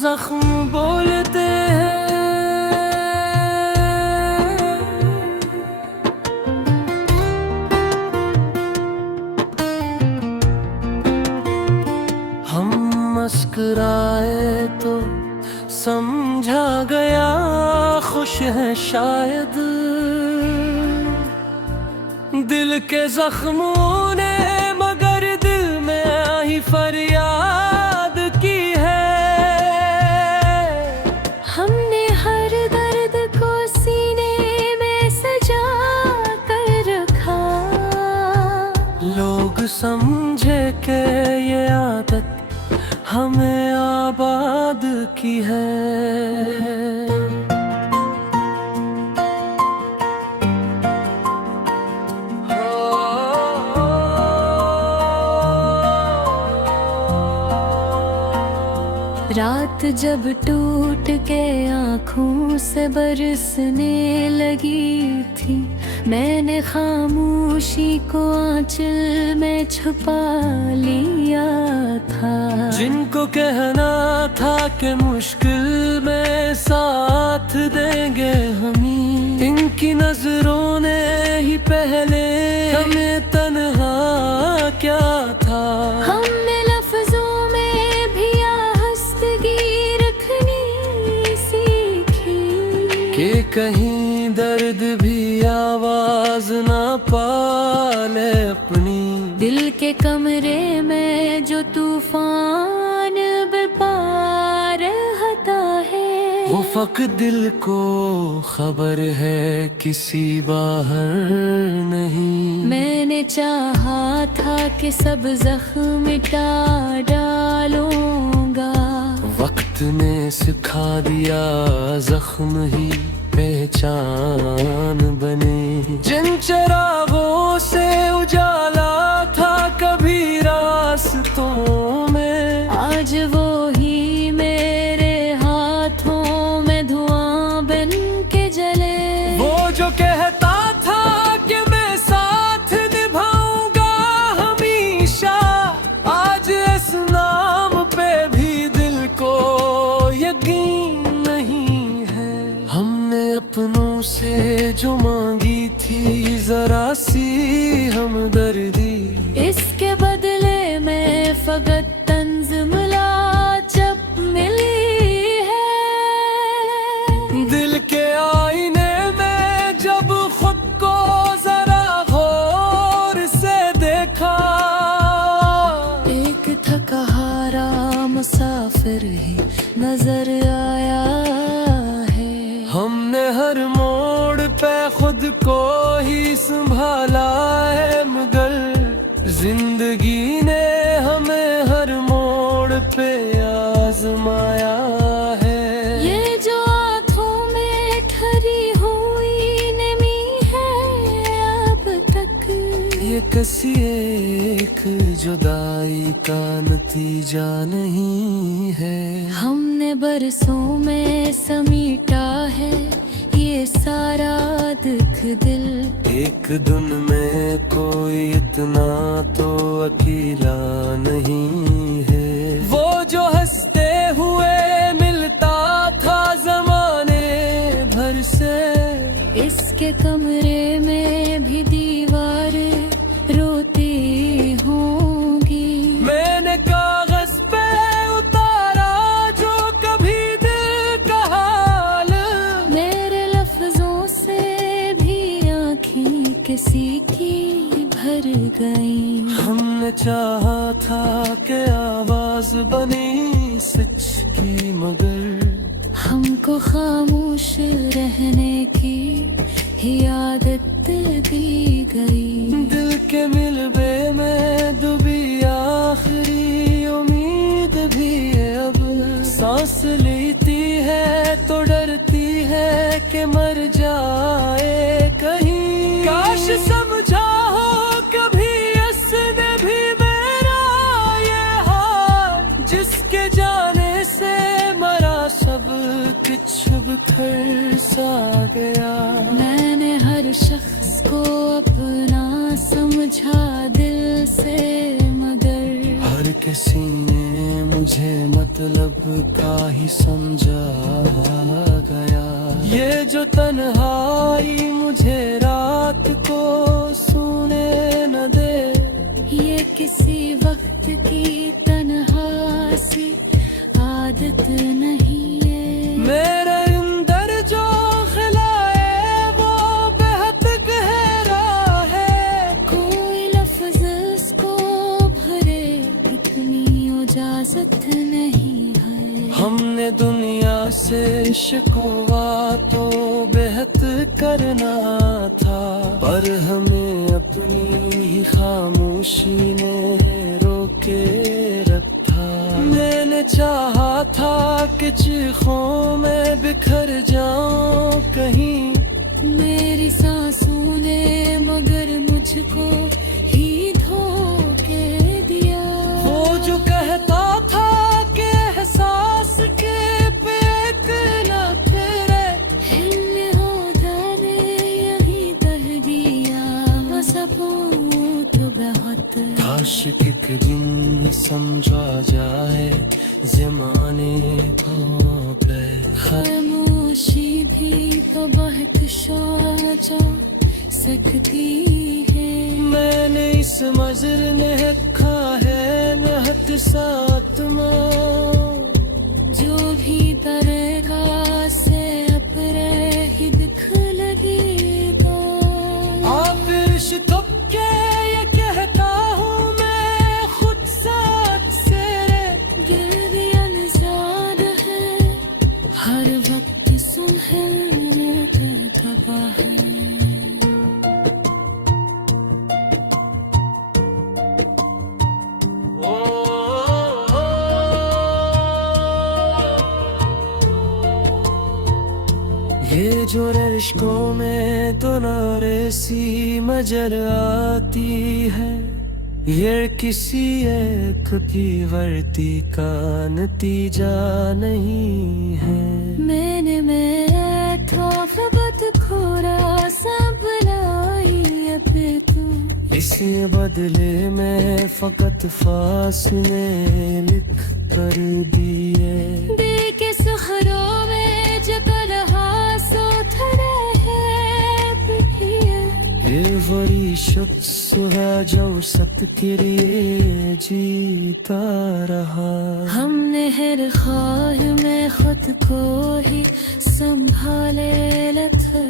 जख्म बोलते हैं, हम मुस्कुराए तो समझा गया खुश है शायद। दिल के जख्मों ने मगर दिल में ही फरियाद की है। हमने हर दर्द को सीने में सजा कर रखा। लोग समझे कि ये आदत हमें आबाद की है। रात जब टूट के आँखों से बरसने लगी थी, मैंने खामोशी को आंचल में छुपा लिया था। जिनको कहना था कि मुश्किल में साथ देंगे हमी, इनकी नजरों ने ही पहले हमें तन्हा क्या था। हमने लफ्जों में भी आहिस्तगी रखनी सीखी कि कहीं दर्द भी आवाज ना पाले अपनी। दिल के कमरे में जो तूफान बरपा रहता है, वो फकत दिल को खबर है, किसी बाहर नहीं। मैंने चाहा था कि सब जख्म मिटा डालूंगा, वक्त ने सिखा दिया जख्म ही पहचान बने। जिन चिरागों से उजाला था कभी रास्तों में, आज वो ही मेरे हाथों में धुआं बन के जले। वो जो कहता था कि मैं साथ निभाऊंगा हमेशा, आज इस नाम पे भी दिल को यकीन नहीं है। हमने अपनों से जो मांगी थी जरा सी हमदर्दी, इसके बदले में फकत तंज मुलाजब मिली है। दिल के आईने में जब खुद को जरा गौर से देखा, एक थका हारा मुसाफिर ही नजर आया है। हमने हर मोड़ पे खुद को ही संभाला है, मगर जिंदगी ने हमें हर मोड़ पे आजमाया है। ये जो आँखों में ठहरी हुई नमी है अब तक, ये किसी एक जुदाई का नतीजा नहीं है। हमने बरसों में समीटा है ये सारा दुख दिल। एक दिन में कोई इतना तो अकेला नहीं है। वो जो हंसते हुए मिलता था जमाने भर से, इसके कमरे में भी दीवारें रोती होंगी। मैंने कागज पे उतारा जो कभी दिल का हाल, मेरे लफ्जों से भी आँखें किसी की भर गई। हमने चाहा था कि आवाज बनी सच की, मगर हमको खामोश रहने की ही आदत दी गई। दिल के मिलबे में डूबी आखिरी उम्मीद भी है। अब सांस लेती है तो डरती है कि मर जाए कहीं। काश समझा हो कभी इसने भी मेरा ये हाल, जिसके जाने से मरा सब कुछ बिखर सा गया। मैंने हर शख्स को अपना समझा दिल से, मगर हर किसी ने मुझे मतलब का ही समझा गया। ये जो तन्हाई मुझे रात को सोने न दे, ये किसी वक्त की तन्हासी आदत नहीं है। मेरे अंदर जो खिलाए वो बेहद गहरा है। कोई लफ्ज इसको भरे इतनी इजाजत नहीं है। हमने दुनिया से शिकवा तो बेहद करना था, पर हमें अपनी ही खामोशी ने रोके रखा। मैंने चाहा था कि चीखों में बिखर जाऊं कहीं, मेरी सांसों ने मगर मुझको ही धोखे दिया। वो जो कहता था कि एहसास के पेट न फिरे, हिल होदा ने यही कह दिया। सबूत बहुत काश कि एक दिन समझा जाए ज़माने को पे। खामोशी भी तो बहुत जा सकती है। मैंने इस मजर ने रखा है नहत सातमा, जो भी तरेगा से अपरे ही दिख लगेगा। आप रिश्तों के ये कहता हूँ मैं खुद साथ से, गिरदी अनजान है हर वक्त सुनहर गवाह है। ये जो रिश्कों में तो नारेसी मजर आती है, ये किसी एक की वर्ती का नतीजा नहीं है। मैंने मैं बहुत खोरा सब लाई अब तू, इसके बदले में फकत फासले लिख कर दिए। दे के सुहरों में जो तलहासो थड़े है पिए। ये वही शख्स है जो सबके लिए जीता रहा। हमने हर ख्वाह में खुद को ही संभाले लथे।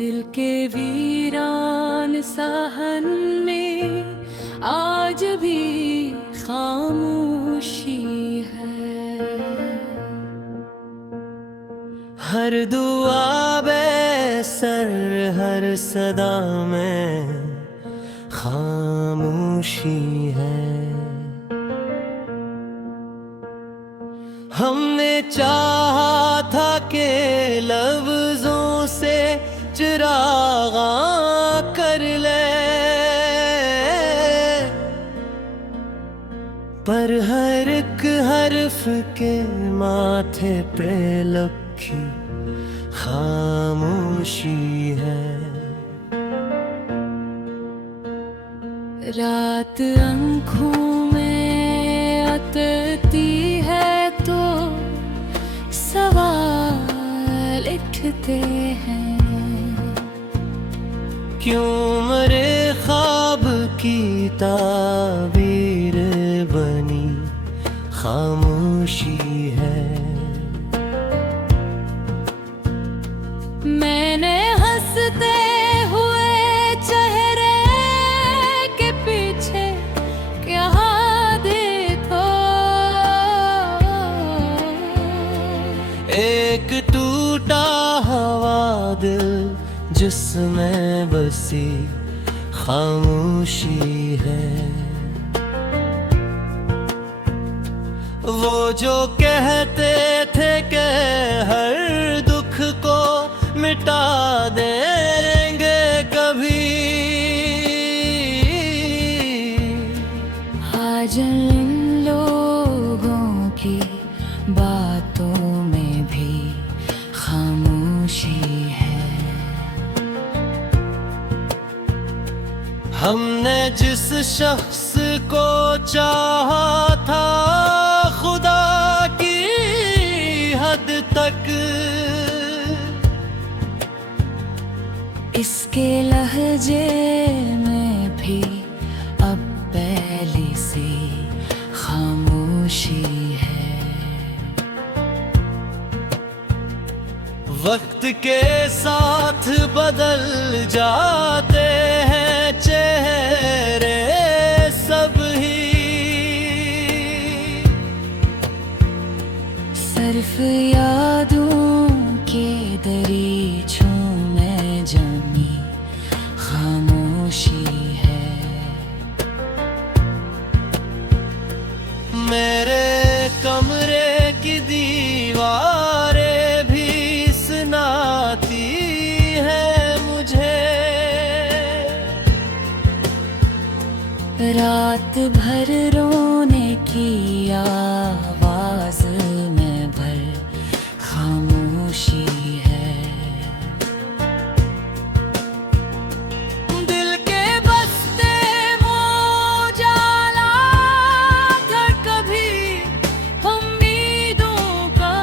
दिल के वीरान साहन में आज भी खामोशी है। हर दुआ बेसर हर सदा में खामोशी है। हमने चाहा था कि लफ्जों से चिरागा कर ले, पर हर एक हर्फ के माथे पे लखी खामोशी है। रात आँखों में आती है तो सवाल उठते हैं। क्यों मरे ख्वाब की ताबीर बनी खामोशी है। मैंने हंसते हुए चेहरे के पीछे क्या देखा। एक टूटा हवा दिल जिसमें बसी खामोशी है। वो जो कहते थे कि हर दुख को मिटा देंगे कभी, आज इन लोगों की बातों में भी खामोशी है। हमने जिस शख्स को चाहा था खुदा की हद तक, इसके लहजे में भी अब पहले से खामोशी है। वक्त के साथ बदल जाते हैं चेहरे सब ही, सिर्फ यादों के दरीचों में जमी खामोशी है। मेरे कमरे की दीवारें भी सुनाती है मुझे, रात भर रोने की आवाज में भर खामोशी है। दिल के बस्ते उजाला था कभी उम्मीदों का,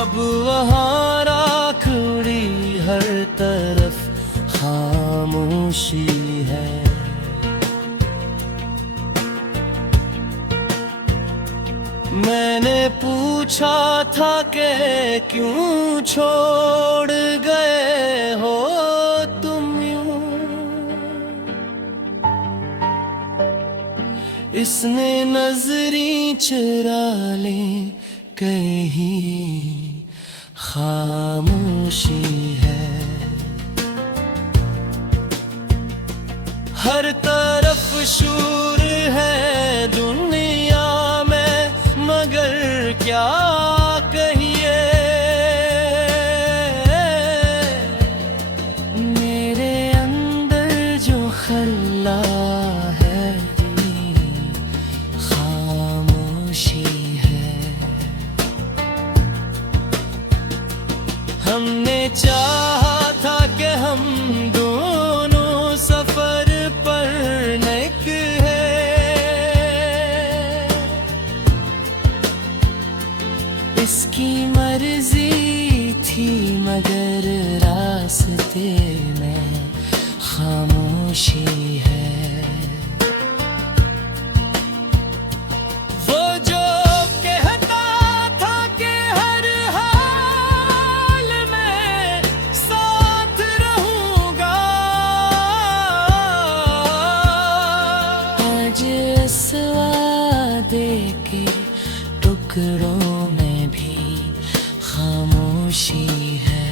अब वहाँ राख उड़ी हर तरफ खामोशी है। मैंने पूछा था कि क्यों छोड़ गए हो तुम यूं, इसने नजरी चुरा ले कहीं खामोशी है। हर तरफ शूर है दुनिया में, मगर क्या कहिए, मेरे अंदर जो खल्ला है खामोशी है। हमने चाहा था कि हम दोनों सफर पर निकले, इसकी मर्जी थी मगर रास्ते में खामोशी है। वो जो कहता था कि हर हाल में साथ रहूंगा, आज इस वादे के टुकड़ों में भी खामोशी है।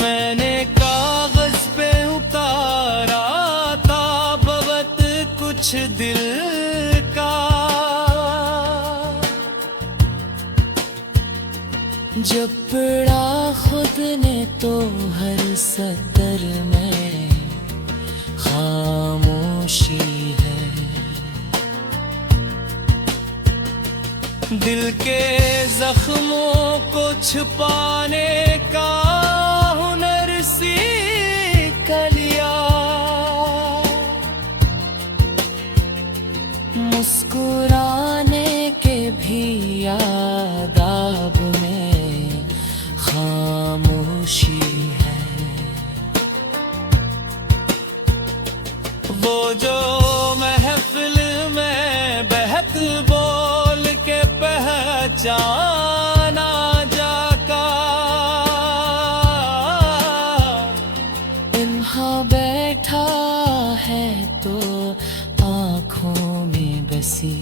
मैंने कागज पे उतारा था बहुत कुछ दिल का, जब पढ़ा खुद ने तो हर सतर में खामोशी है। दिल के जख्मों को छुपाने का हुनर सीख लिया, मुस्कुराने के भी आदाब में खामोशी है। वो जो महफिल में बहक बोल के पहचाना जाका, यहाँ बैठा है तो आँखों में बसी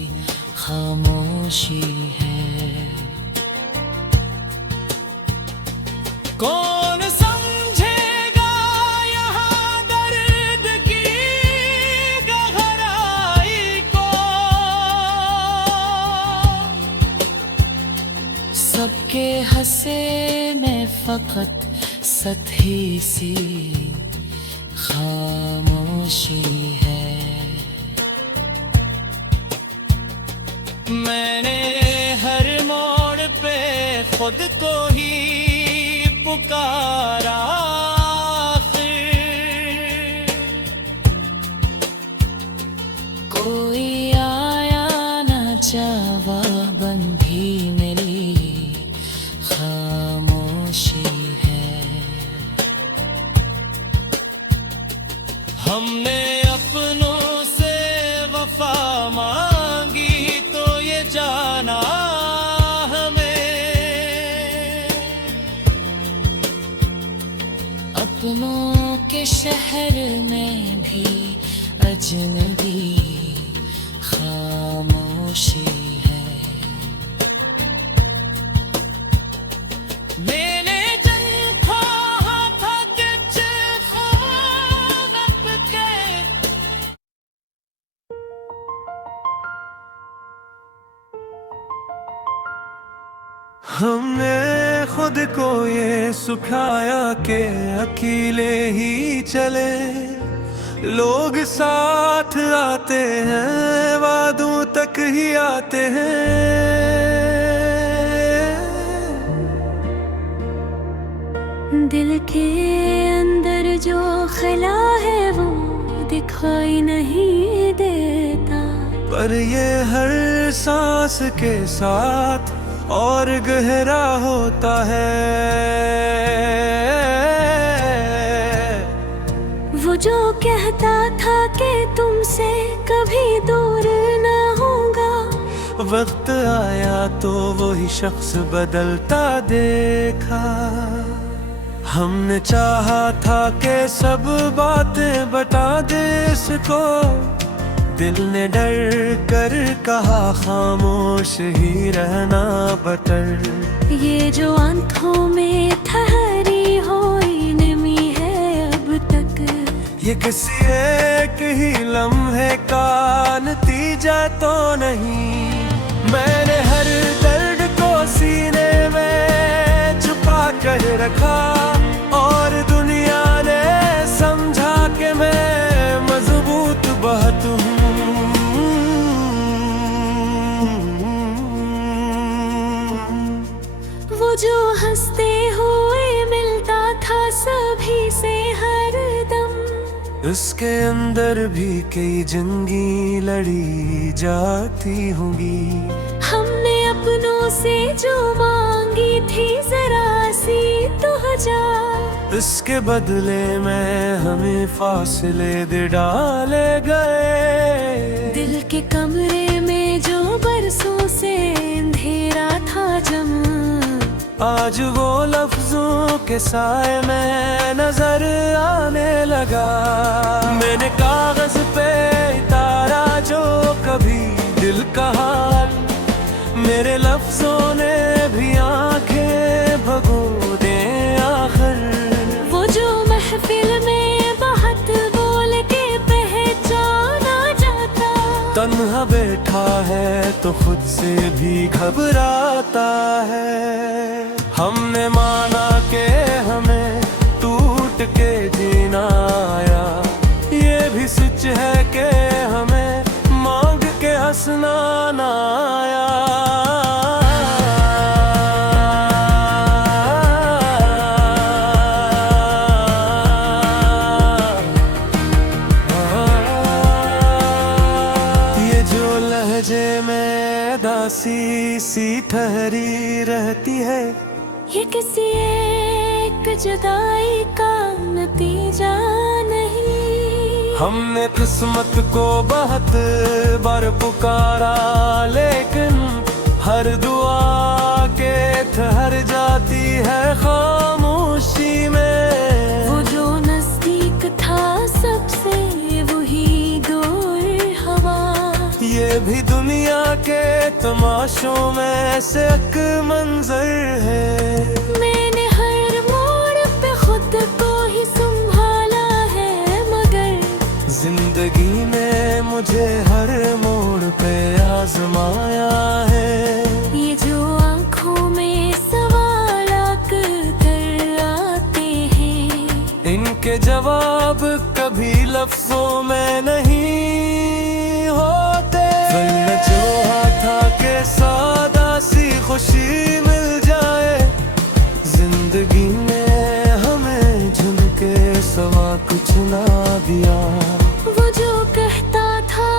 खामोशी है। कौन समझेगा यहाँ दर्द की गहराई को, सबके हंसे में फकत सतही सी खामोशी है। मैंने हर मोड़ पे खुद को ही जवाबन भी मेरी खामोशी है। हमने अपनों से वफा मांगी तो ये जाना हमें, अपनों के शहर में भी अजनबी खामोशी है। मैंने जन ख्वाहा था कि ख्वाब के हमने खुद को ये सुखाया कि अकेले ही चले। लोग साथ आते हैं, वादों तक ही आते हैं। दिल के अंदर जो खला है वो दिखाई नहीं देता, पर ये हर सांस के साथ और गहरा होता है। वो जो कहता था कि तुमसे कभी दूर न होगा, वक्त आया तो वही शख्स बदलता देखा। हमने चाहा था कि सब बातें बता दे इसको, दिल ने डर कर कहा खामोश ही रहना बेटर। ये जो आंखों में ठहरी हुई नमी है अब तक, ये किसी एक ही लम्हे का नतीजा तो नहीं। मैंने हर दर्द को सीने में छुपा कर रखा, और दुनिया ने समझा कि मैं मजबूत बहुत हूँ। वो जो हंसते हुए मिलता था सभी से हर दम, उसके अंदर भी कई जंगी लड़ी जाती होंगी। हमने अपनों से जो मांगी थी जरा सी तो हजार, इसके बदले में हमें फासले दे डाले गए। दिल के कमरे में जो बरसों से अंधेरा था जमा, आज वो लफ्जों के साए में नजर आने लगा। मैंने कागज पे उतारा जो कभी दिल का हाल, मेरे लफ्जों ने भी आंखें भगो दे आखिर। वो जो महफिल में बात बोल के पहचाना जाता, तन्हा बैठा है तो खुद से भी घबराता है। हमने माना कि हमें टूट के जीना आया, ये भी सच है कि हमें मांग के हंसना ना आया। ये जो लहजे में दासी सी ठहरी रहती है, ये किसी एक जुदाई का नतीजा नहीं। हमने किस्मत को बहुत बार पुकारा, लेकिन हर दुआ के ठहर जाती है खामोशी में। वो जो नजदीक था सबसे वही दूर हवा, ये भी दुनिया के तमाशों में से एक मंजर है। मैंने हर मोड़ पे खुद को ही संभाला है, मगर जिंदगी ने मुझे हर मोड़ पे आजमाया है। ये जो आंखों में सवाल कर आते हैं, इनके जवाब कभी लफ्जों में नहीं होते। वरना चाहा था कि सादा सी खुशी मिल जाए, जिंदगी ने हमें झुमके सवा कुछ ना दिया। वो जो कहता था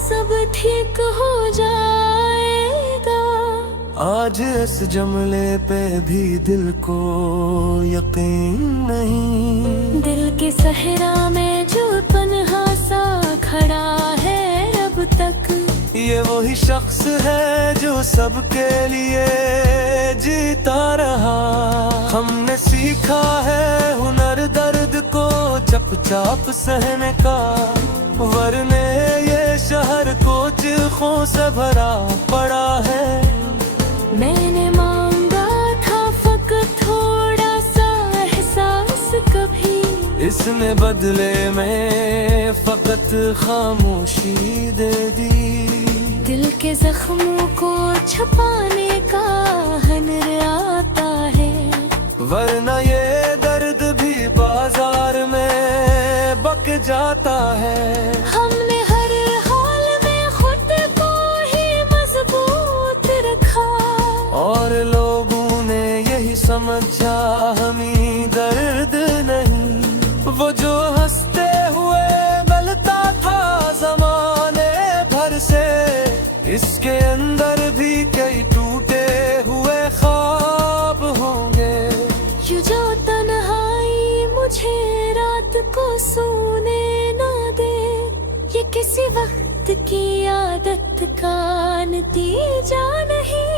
सब ठीक हो जाए, आज इस जमले पे भी दिल को यकीन नहीं। दिल के सहरा में जो तन्हा सा खड़ा है अब तक, ये वही शख्स है जो सबके लिए जीता रहा। हमने सीखा है हुनर दर्द को चुपचाप सहने का, वरने ये शहर कोचिखों से भरा पड़ा है। मैंने मांगा था फकत थोड़ा सा एहसास कभी, इसने बदले में फकत खामोशी दे दी। दिल के जख्मों को छुपाने का हुनर आता है, वरना ये दर्द भी बाजार में बक जाता है। हमने हर हाल में खुद को ही मजबूत रखा, और लोगों ने यही समझा हमें दर्द नहीं। वो जो हंसते हुए मिलता था जमाने भर से, इसके अंदर भी कई टूटे हुए ख्वाब होंगे। ये जो तन्हाई मुझे रात को सोने ना दे, ये किसी वक्त की आदत का नतीजा नहीं।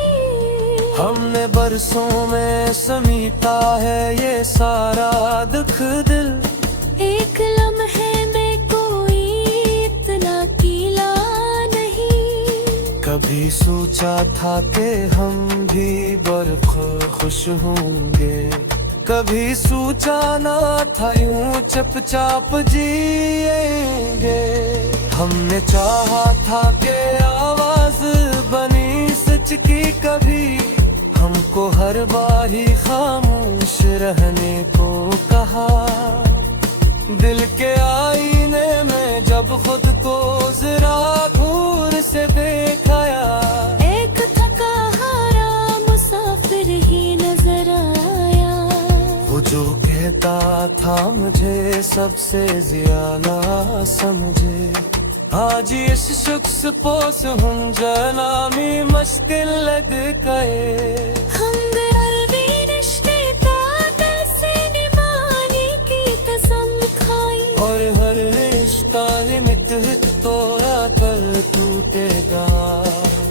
हमने बरसों में समीटा है ये सारा दुख दिल, एक लम्हे में कोई इतना कीला नहीं। कभी सोचा था कि हम भी बर्फ खुश होंगे, कभी सोचा ना था यूं चुपचाप जिएंगे। हमने चाहा था कि आवाज बनी सच की कभी, हमको हर बारी खामोश रहने को कहा। दिल के आईने में जब खुद को जरा घूर से देखाया, एक थका हारा मुसाफिर ही नजर आया। वो जो कहता था मुझे सबसे ज्यादा समझे, आज इस शख्स पोस हम जनामी मुश्किल लग गए। हमदर्दी रिश्ते ताते से निभाने की कसम खाई, और हर रिश्ता लिमिट तोड़ा कर टूटेगा।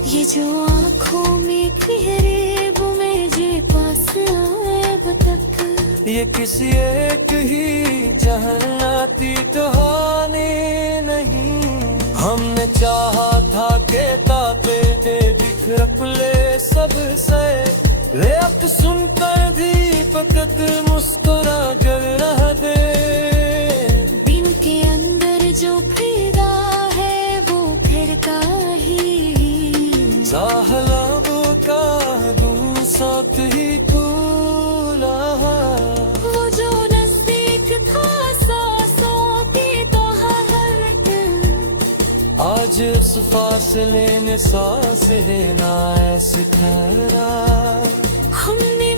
ये जो आँखों में ख्वाब में जे पास आए अब तक, ये किसी एक ही जहन्नती कहानी नहीं। हमने चाहा था कि ताते बिखर ले सब से, रे अब सुनकर भी फकत मुस्कुरा कर रह दे। दिन के अंदर जो फिदा है वो फिर का ही, साहलाबों का दूं साथ ही खुला, वो जो नजदीक था सांसों की तो हरकत, आज उस फासले ने सांस लेना ऐसे ठहरा। हमने